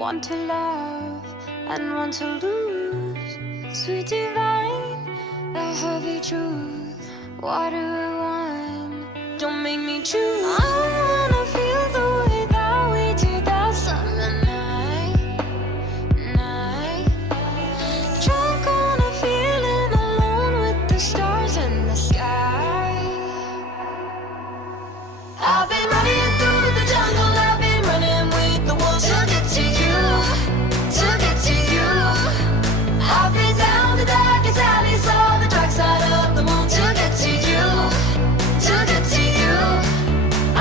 want to love and want to lose. Sweet divine, the heavy truth. What do I want? Don't make me choose. I wanna feel the way that we did that summer night. Drunk on a feeling, alone with the stars in the sky. I've been running through the jungle, I've been running with the wolves to get to you, to get to you. I've been down the darkest alleys, saw the dark side of the moon to get to you, to get to you.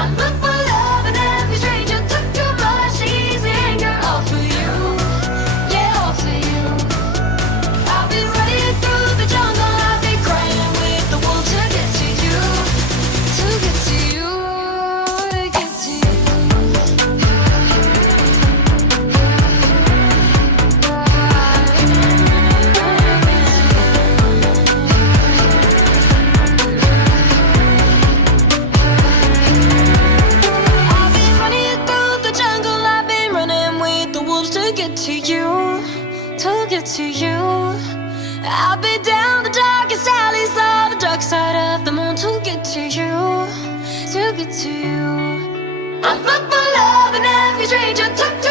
I look for love and every stranger took too much easy anger, all for you, yeah, all for you. I've been running through the jungle, I've been crying with the wolves to get to you, to get to you, to get to you. I've been running through the jungle, I've been running with the wolves to get to you, to get to you. I've been down the darkest alleys, saw the dark side of the moon to get to you, to get to you. I look for love and every stranger took to